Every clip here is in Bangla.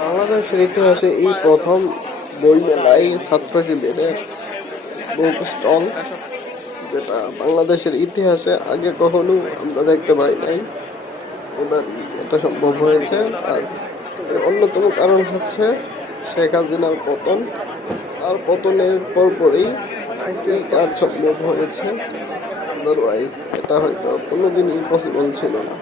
বাংলাদেশের ইতিহাসে এই প্রথম বই মেলায় ছাত্র শিবিরের বুক স্টল, যেটা বাংলাদেশের ইতিহাসে আগে কখনো আমরা দেখতে পাই নাই। এবার এটা সম্ভব হয়েছে। আর এর অন্যতম কারণ হচ্ছে শেখ হাসিনার পতন। আর পতনের পরপরই এই কাজ সম্ভব হয়েছে। আদারওয়াইজ এটা হয়তো কোনোদিনই পসিবল ছিল না।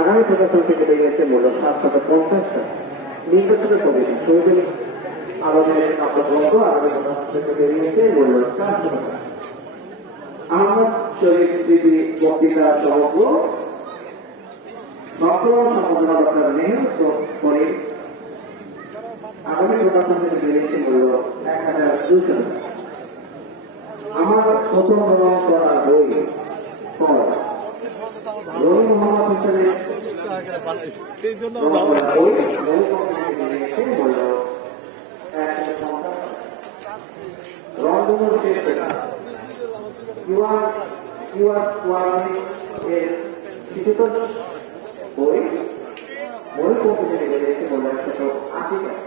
আগামী প্রকাশন থেকে বেরিয়েছে মূল্য 750 টাকা। নির্বাচনী কমিটি চৌধুরী আলমের কাব্যগ্রন্থ আগামী প্রকাশন থেকে বেরিয়েছে মূল্য 400 টাকা। আহমদ শরীফ স্মৃতি বক্তৃতা সমগ্র সম্পাদনা ডক্টর নেহরু করিম আগামী প্রকাশন থেকে বেরিয়েছে মূল্য 1200 টাকা। আমার প্রথম গ্রহণ করা বই রবি মোহাম্মদ হোসেনের বই বই কম্পিউটারে বেরিয়েছে বলে 180 টাকা।